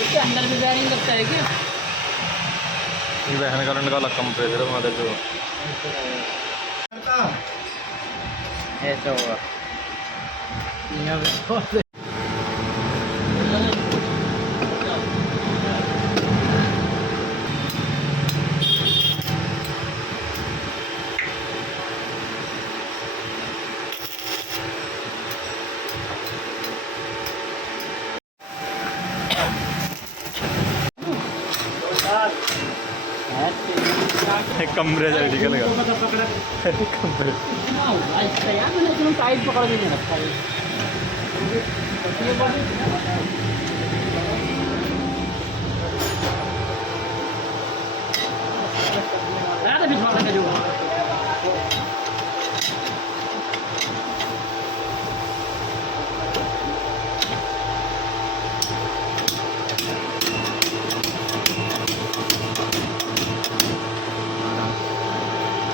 इसके अंदर भी बेयरिंग लगता है क्या? ये बहन करंट का अलग कंप्रेसर है हमारे जो ऐसा होगा। कंप्रेसर निकल गया। मैंने टाइट पकड़ के नहीं रखा है।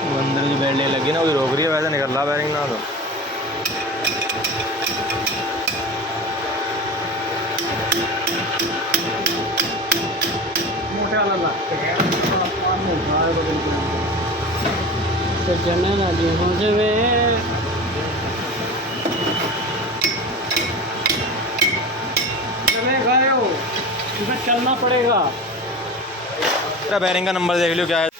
वो अंदर जो बैठने लगी ना वो रोक रही है, वैसे निकल रहा बैरिंग ना तो तो जने ना दी हो जावे चले गए हो, तुम्हें चलना पड़ेगा। बैरिंग का नंबर देख लो क्या है।